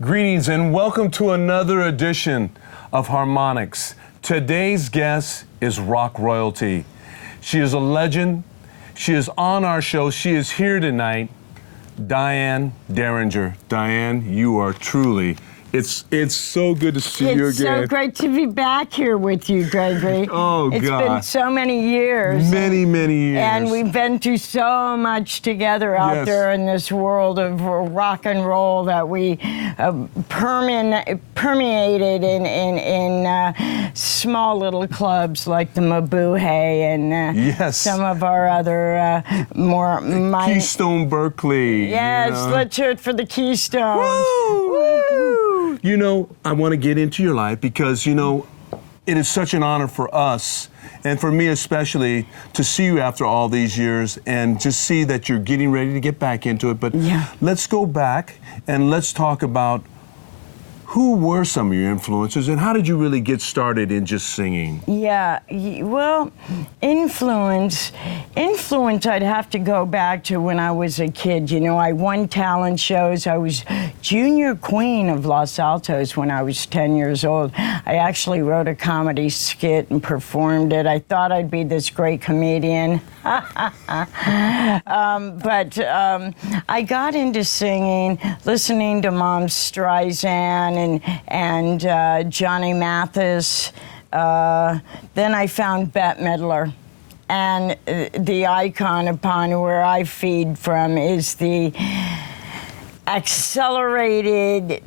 Greetings and welcome to another edition of Harmonics. Today's guest is rock royalty. She is a legend. She is on our show. She is here tonight. Dyan Derringer. Dyan, you are truly, it's so good to see you again. It's so great to be back here with you, Gregory. Oh, It's God. been so many years. Many years. And we've been through so much together out Yes. there in this world of rock and roll that we permeated in small little clubs like the Mabuhay and Yes. some of our other more Keystone Berkeley. Yes, you know. let's hear it for the Keystones. Woo! Woo! You know, I want to get into your life because, you know, it is such an honor for us, and for me especially, to see you after all these years and just see that you're getting ready to get back into it. But Yeah. let's go back and let's talk about who were some of your influences and how did you really get started in just singing? Yeah, well, influence, I'd have to go back to when I was a kid. You know, I won talent shows. I was junior queen of Los Altos when I was 10 years old. I actually wrote a comedy skit and performed it. I thought I'd be this great comedian. But I got into singing, listening to Mom Streisand and Johnny Mathis. Then I found Bette Midler. And the icon upon where I feed from is the accelerated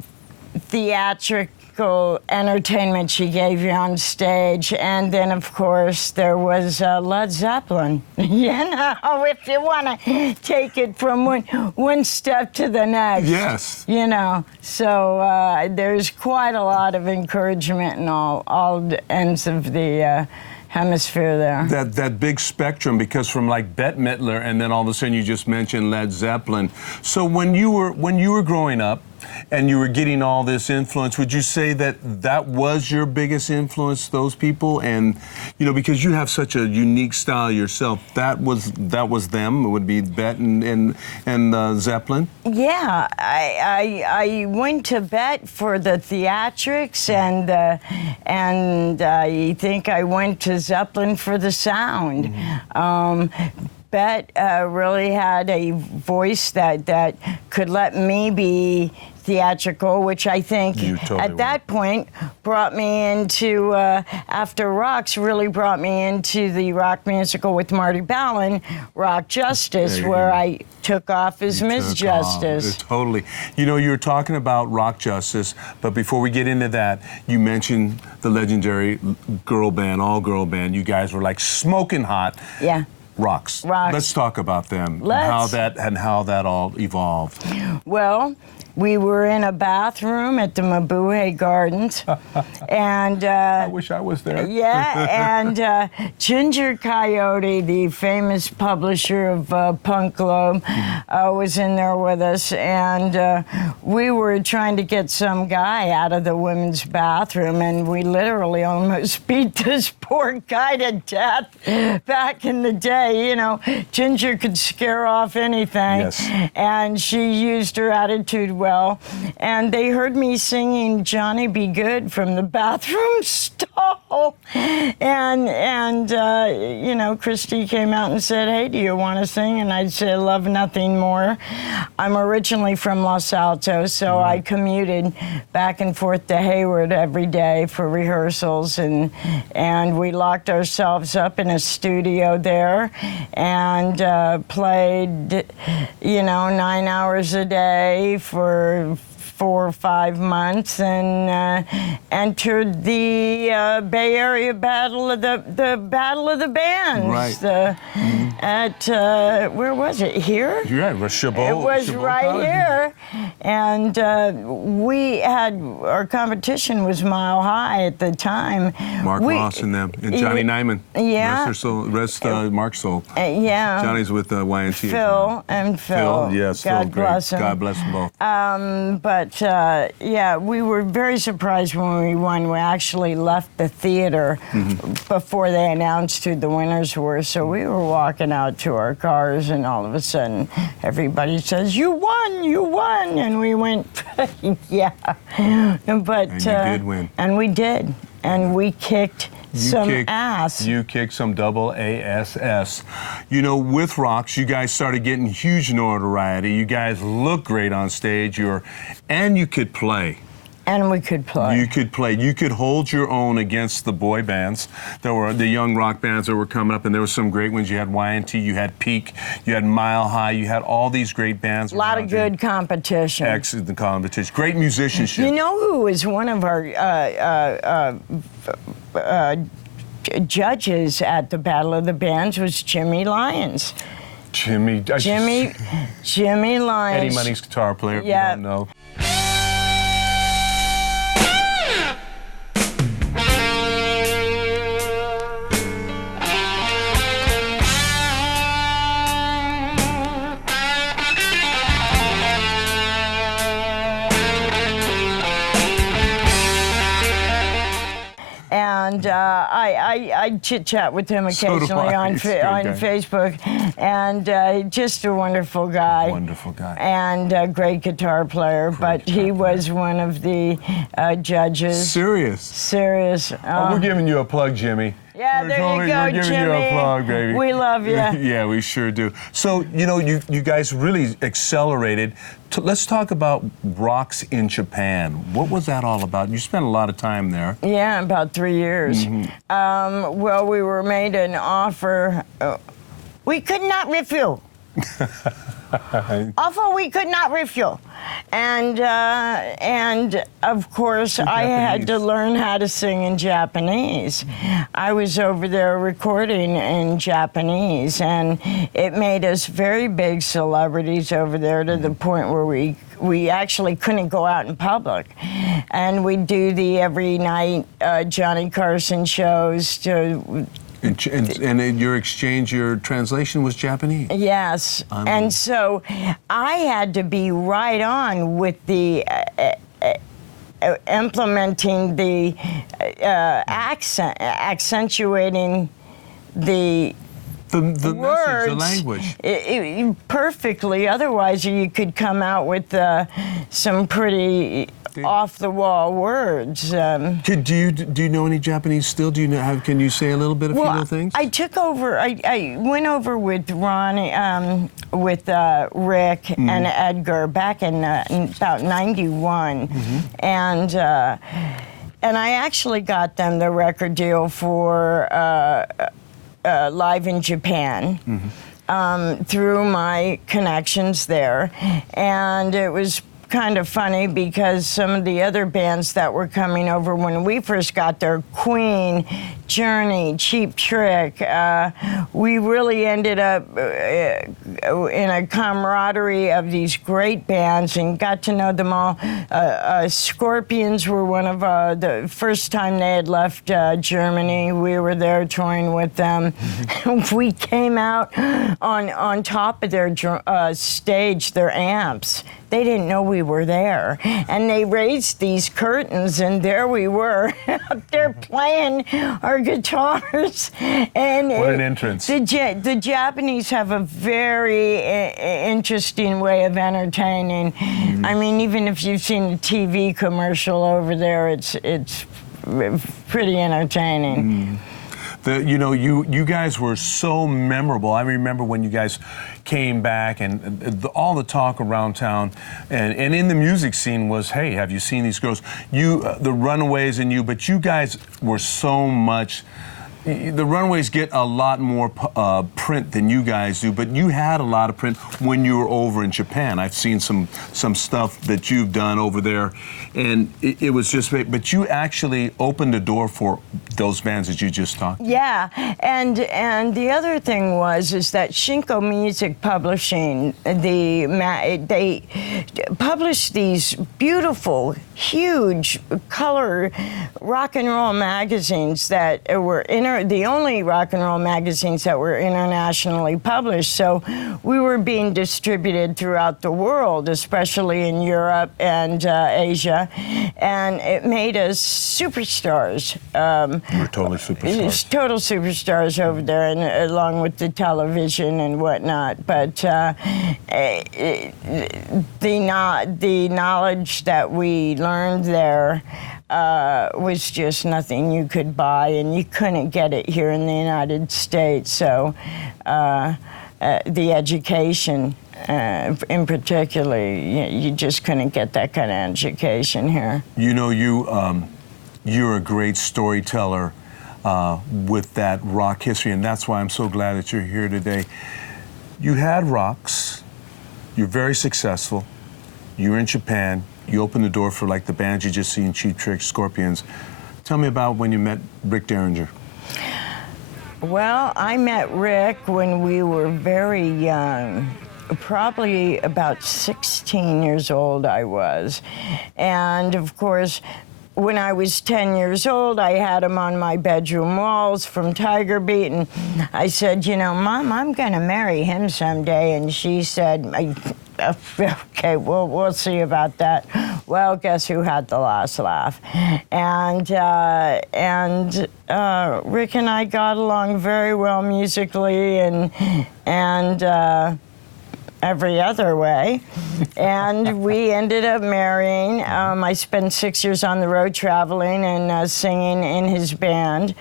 theatrical entertainment she gave you on stage. And then, of course, there was Led Zeppelin. You know, if you want to take it from one step to the next. Yes. You know, so there's quite a lot of encouragement in all ends of the hemisphere there. That big spectrum, because from like Bette Midler and then all of a sudden you just mentioned Led Zeppelin. So when you were growing up and you were getting all this influence, would you say that was your biggest influence, those people? And you know, because you have such a unique style yourself, that was them. It would be Bette and Zeppelin. Yeah, I went to Bette for the theatrics, and I think I went to Zeppelin for the sound. Bette really had a voice that could let me be theatrical, which I think at that point brought me into, after Rocks, really brought me into the rock musical with Marty Balin, Rock Justice, where I took off as Miss Justice. Totally. You know, you were talking about Rock Justice, but before we get into that, you mentioned the legendary girl band, all-girl band. You guys were like smoking hot. Yeah. Rocks. Let's talk about them. Let's. And how that all evolved. Well, we were in a bathroom at the Mabuhay Gardens, and I wish I was there. Yeah, and Ginger Coyote, the famous publisher of Punk Globe, was in there with us, and we were trying to get some guy out of the women's bathroom, and we literally almost beat this poor guy to death back in the day. You know, Ginger could scare off anything, yes. And she used her attitude well, and they heard me singing Johnny Be Good from the bathroom stall, and you know, Christy came out and said, hey, do you want to sing? And I'd say, love nothing more. I'm originally from Los Altos, so I commuted back and forth to Hayward every day for rehearsals, and we locked ourselves up in a studio there and played, you know, 9 hours a day for 4 or 5 months, and entered the Bay Area Battle of the Bands. Right. at where was it? Here? Yeah, Chabot. It was Chabot right College. here, and we had our competition was Mile High at the time. Mark Ross and them, and Johnny Nyman. Yeah. Rest Mark's soul. Yeah. Johnny's with YNT. Phil and Phil. Yes, God Phil, great. bless him. God bless them both. But yeah, we were very surprised when we won. We actually left the theater before they announced who the winners were. So we were walking out to our cars, and all of a sudden, everybody says, "You won! You won!" And we went, "Yeah." But And you did win. And we did, and we kicked ass. You kicked some double ASS. You know, with Rocks, you guys started getting huge notoriety. You guys look great on stage. And you could play. And we could play. You could play. You could hold your own against the boy bands. There were the young rock bands that were coming up, and there were some great ones. You had YNT, you had Peak, you had Mile High, you had all these great bands. A lot of good competition. Excellent competition. Great musicianship. You know who was one of our judges at the Battle of the Bands was Jimmy Lyons. Jimmy Lyons. Eddie Money's guitar player, if you don't know. And I chit-chat with him occasionally on Facebook, and just a wonderful guy. Wonderful guy. And a great guitar player, but he was one of the judges. Serious. Oh, we're giving you a plug, Jimmy. Yeah, there you go, We're giving you a plug, baby. We love you. Yeah, we sure do. So, you know, you guys really accelerated. Let's talk about Rocks in Japan. What was that all about? You spent a lot of time there. Yeah, about 3 years. Well, we were made an offer we could not refuse. Offer we could not refuse. And of course, I had to learn how to sing in Japanese. I was over there recording in Japanese, and it made us very big celebrities over there to the point where we actually couldn't go out in public. And we'd do the every night Johnny Carson shows to... And your translation was Japanese? Yes. And so I had to be right on with the implementing the accentuating the words, message, the language. Perfectly. Otherwise, you could come out with some pretty off-the-wall words. Do you know any Japanese still? Can you say a little bit of few little things? I took over. I went over with Ronnie, with Rick and Edgar back in about '91, and I actually got them the record deal for Live in Japan. Through my connections there, and it was kind of funny because some of the other bands that were coming over when we first got there, Queen, Journey, Cheap Trick, we really ended up in a camaraderie of these great bands and got to know them all. Scorpions were one of the first time they had left Germany. We were there touring with them. We came out on top of their stage, their amps. They didn't know we were there. And they raised these curtains, and there we were up there playing our guitars. And what an entrance. The Japanese have a very interesting way of entertaining. I mean, even if you've seen a TV commercial over there, it's pretty entertaining. You guys were so memorable. I remember when you guys came back, and all the talk around town and in the music scene was, hey, have you seen these girls? The Runaways and you, but you guys were so much the runways get a lot more print than you guys do, but you had a lot of print when you were over in Japan. I've seen some stuff that you've done over there, and it was just great. But you actually opened the door for those bands that you just talked. Yeah, and the other thing is that Shinko Music Publishing, they published these beautiful, huge color rock and roll magazines that were the only rock and roll magazines that were internationally published. So we were being distributed throughout the world, especially in Europe and Asia, and it made us superstars. You were totally superstars. Total superstars over there, and along with the television and whatnot. But the knowledge that we learned there was just nothing you could buy, and you couldn't get it here in the United States. So the education, in particular, you just couldn't get that kind of education here. You know, you're a great storyteller with that rock history, and that's why I'm so glad that you're here today. You had rocks. You're very successful. You were in Japan. You opened the door for like the bands you just seen, Cheap Trick, Scorpions. Tell me about when you met Rick Derringer. Well, I met Rick when we were very young. Probably about 16 years old I was. And of course, when I was 10 years old, I had him on my bedroom walls from Tiger Beat, and I said, you know, Mom, I'm going to marry him someday. And she said, okay, we'll see about that. Well, guess who had the last laugh? And Rick and I got along very well musically and every other way. And we ended up marrying. I spent 6 years on the road traveling and singing in his band.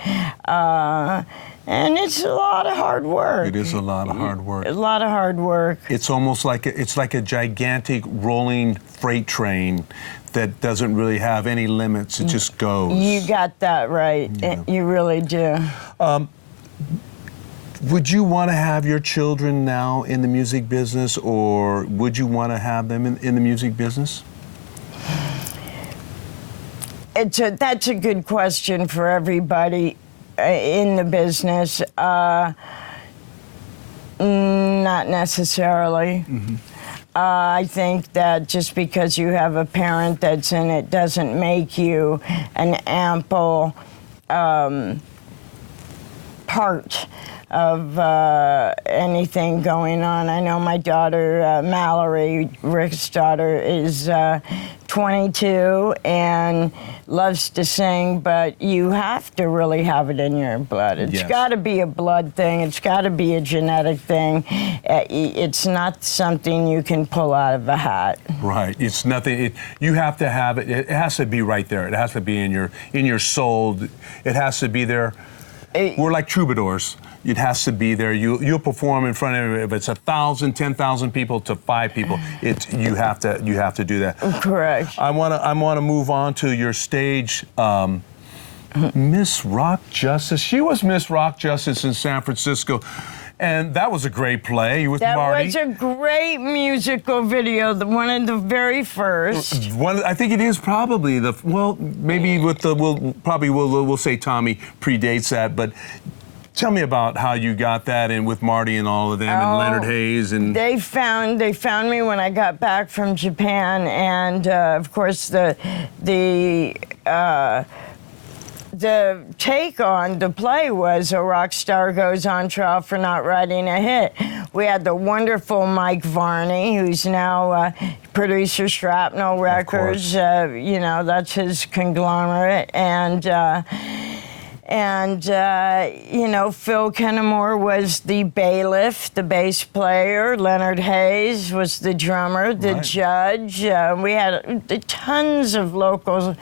And it's a lot of hard work. It is a lot of hard work. A lot of hard work. It's almost like it's like a gigantic rolling freight train that doesn't really have any limits. It just goes. You got that right. Yeah. You really do. Would you want to have your children now in the music business, or would you want to have them in the music business? That's a good question for everybody in the business. Not necessarily. Mm-hmm. I think that just because you have a parent that's in it doesn't make you an ample part of anything going on. I know my daughter, Mallory, Rick's daughter, is 22 and loves to sing, but you have to really have it in your blood. It's got to be a blood thing. It's got to be a genetic thing. It's not something you can pull out of a hat. Right. It's nothing. You have to have it. It has to be right there. It has to be in your soul. It has to be there. We're like troubadours. It has to be there. You'll perform in front of, if it's 1,000, 10,000 people to 5 people. You have to do that. Correct. I want to move on to your stage. Miss Rock Justice. She was Miss Rock Justice in San Francisco. And that was a great play with Marty. That was a great musical video, one of the very first. I think it is probably maybe with we'll say Tommy predates that, but tell me about how you got that, and with Marty and all of them, and Leonard Hayes, and they found me when I got back from Japan, and of course the take on the play was a rock star goes on trial for not writing a hit. We had the wonderful Mike Varney, who's now producer Shrapnel Records. That's his conglomerate, and Phil Kennemore was the bailiff, the bass player. Leonard Hayes was the drummer, the judge. We had tons of local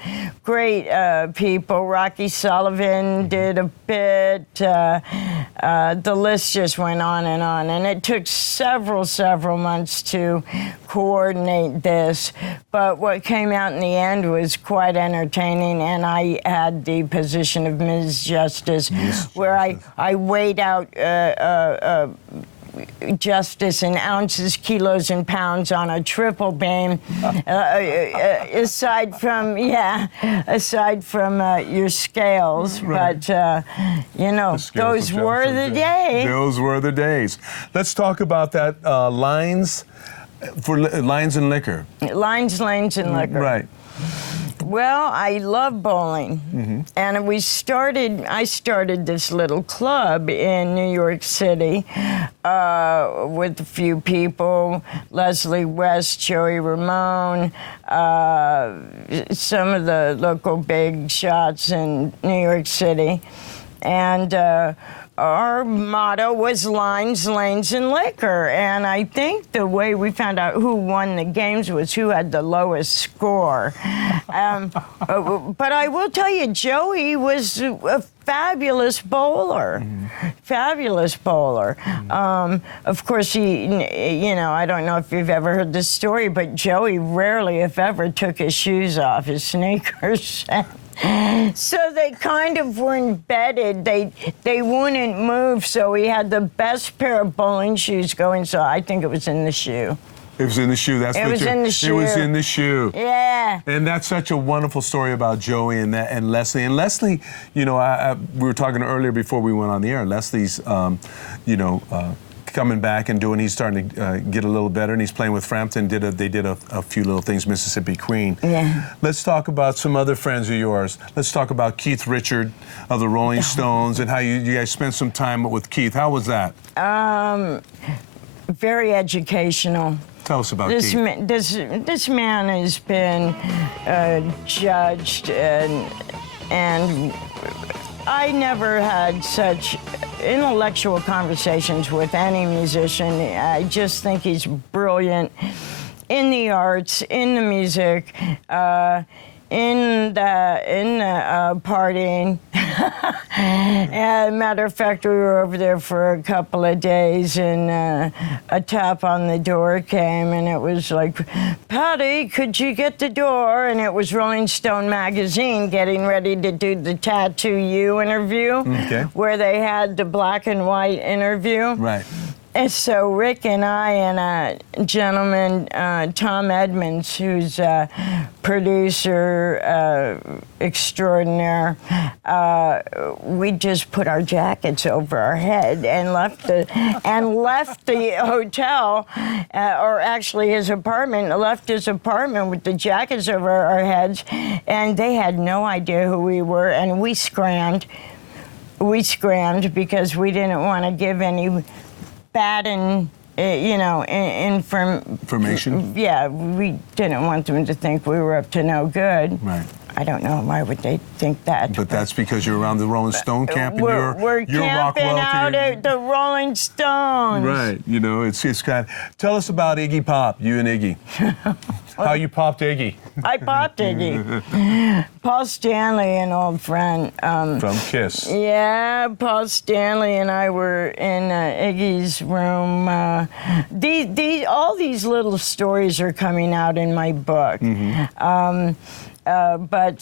great people. Rocky Sullivan did a bit. The list just went on, and it took several months to coordinate this. But what came out in the end was quite entertaining, and I had the position of Ms. Mrs. Justice, where Justice. I weighed out Justice in ounces, kilos, and pounds on a triple beam. Aside from your scales, Right. but you know, The scales those of were Justice, the yeah. days. Those were the days. Let's talk about that Lyons, for Lyons and Liquor. Lines, lanes, and liquor. Right. Well, I love bowling, and I started this little club in New York City with a few people, Leslie West, Joey Ramone, some of the local big shots in New York City, and our motto was lines, lanes, and liquor. And I think the way we found out who won the games was who had the lowest score. But I will tell you, Joey was a fabulous bowler. Fabulous bowler. Of course, I don't know if you've ever heard this story, but Joey rarely, if ever, took his shoes off, his sneakers. So they kind of were embedded. They wouldn't move, so he had the best pair of bowling shoes going, so I think it was in the shoe. It was in the shoe. That's It what was in the shoe. It was in the shoe. Yeah. And that's such a wonderful story about Joey and Leslie. And Leslie, we were talking earlier before we went on the air. Leslie's, coming back and he's starting to get a little better, and he's playing with Frampton. They did a few little things, Mississippi Queen. Yeah. Let's talk about some other friends of yours. Let's talk about Keith Richard of the Rolling Stones and how you guys spent some time with Keith. How was that? Very educational. Tell us about This Keith. this man has been judged, and I never had such intellectual conversations with any musician. I just think he's brilliant in the arts, in the music, in the partying. And matter of fact, we were over there for a couple of days, and a tap on the door came, and it was like, "Patty, could you get the door?" And it was Rolling Stone magazine getting ready to do the Tattoo You interview, where they had the black and white interview. Right. And so Rick and I and a gentleman, Tom Edmonds, who's a producer extraordinaire, we just put our jackets over our head and left the hotel, or actually his apartment, with the jackets over our heads, and they had no idea who we were, and we scrammed. We scrammed because we didn't want to give any bad information. Yeah, we didn't want them to think we were up to no good. Right. I don't know why would they think that. But that's because you're around the Rolling Stone camp and we're you're rock camping royalty. out at the Rolling Stones. Right. It's kind of. Tell us about Iggy Pop. You and Iggy. How you popped Iggy? I popped Iggy. Paul Stanley, an old friend. From Kiss. Yeah, Paul Stanley and I were in Iggy's room. All these little stories are coming out in my book. But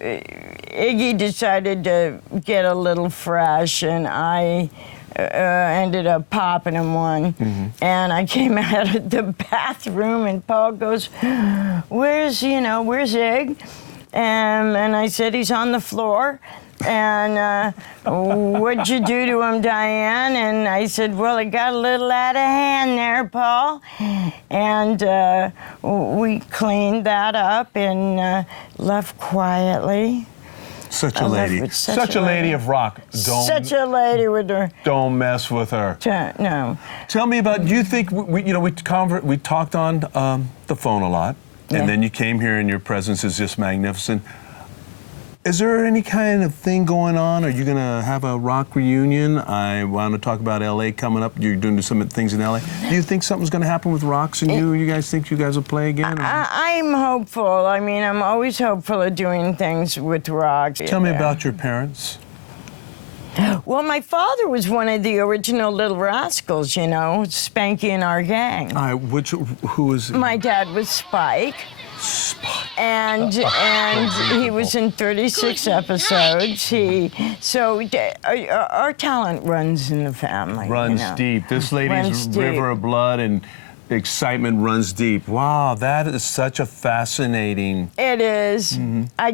Iggy decided to get a little fresh, and I ended up popping him one. And I came out of the bathroom, and Paul goes, where's Ig? And I said, he's on the floor. And what'd you do to him, Dyan? And I said, well, it got a little out of hand there, Paul. And we cleaned that up and left quietly. Such a lady. Such a lady of rock. Such a lady with her. Don't mess with her. No. Tell me about, do you think, we talked on the phone a lot, and then you came here and your presence is just magnificent. Is there any kind of thing going on? Are you going to have a rock reunion? I want to talk about L.A. coming up. You're doing some things in L.A. Do you think something's going to happen with Rocks and you? You guys think you guys will play again? I'm hopeful. I mean, I'm always hopeful of doing things with Rocks. Tell me about your parents. Well, my father was one of the original Little Rascals, Spanky and our gang. Who was? My dad was Spike. Spike. and he was in 36 episodes. Our talent runs in the family. Runs deep. This lady's river of blood and excitement runs deep. Wow, that is such a fascinating. It is. Mm-hmm. I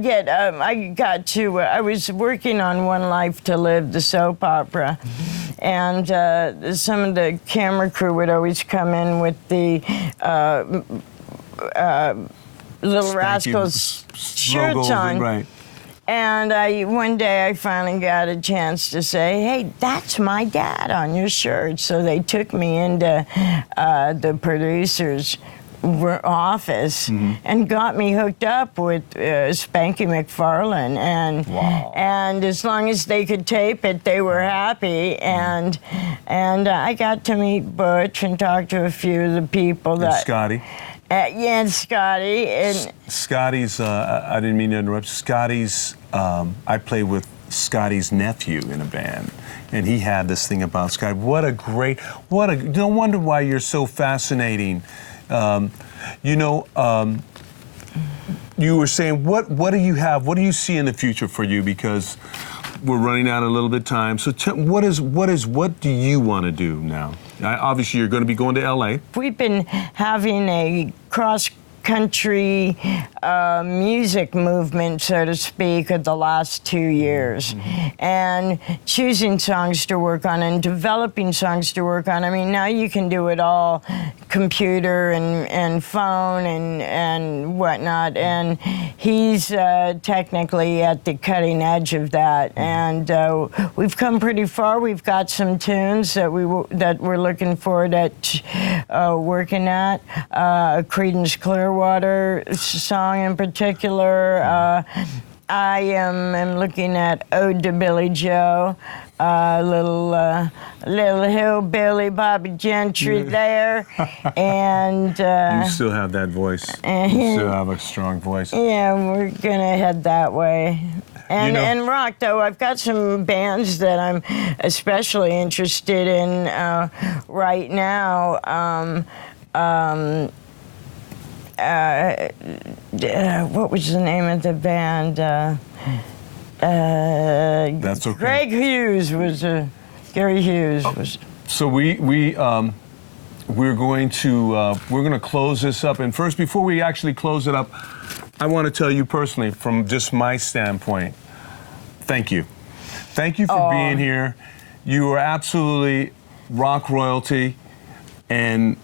was working on One Life to Live, the soap opera, and some of the camera crew would always come in with the Little Rascals shirts on. Right. And one day I finally got a chance to say, hey, that's my dad on your shirt. So they took me into the producer's office and got me hooked up with Spanky McFarlane. And as long as they could tape it, they were happy. And I got to meet Butch and talk to a few of the people that... Scotty. Yeah, and Scotty. And Scotty's, I didn't mean to interrupt. Scotty's, I played with Scotty's nephew in a band, and he had this thing about Scotty. No wonder why you're so fascinating. You were saying, what do you have? What do you see in the future for you? Because we're running out a little bit of time. So what do you want to do now? Obviously, you're going to be going to L.A. We've been having a cross-country music movement, so to speak, of the last 2 years. And choosing songs to work on and developing songs to work on. I mean, now you can do it all, computer and phone and whatnot. And he's technically at the cutting edge of that. And we've come pretty far. We've got some tunes that we're looking forward at working at. Creedence Clearwater song in particular. I am looking at Ode to Billy Joe, little hillbilly Bobby Gentry there, and you still have that voice. You still have a strong voice. Yeah, we're gonna head that way. And rock, though, I've got some bands that I'm especially interested in right now. What was the name of the band? That's okay. Greg Hughes was Gary Hughes was. So we're going to close this up. And first, before we actually close it up, I want to tell you personally, from just my standpoint, thank you. Thank you for being here. You are absolutely rock royalty, and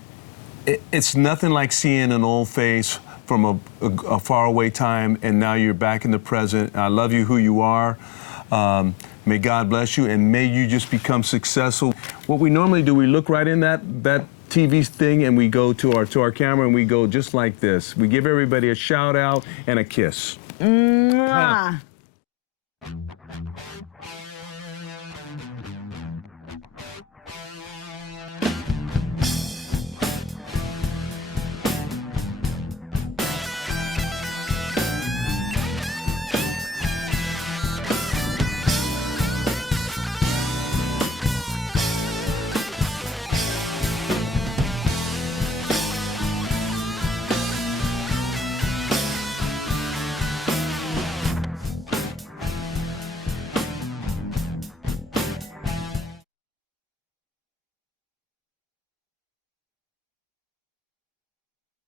it's nothing like seeing an old face from a faraway time, and now you're back in the present. I love you who you are. May God bless you, and may you just become successful. What we normally do, we look right in that TV thing, and we go to our camera, and we go just like this. We give everybody a shout out and a kiss. Mwah.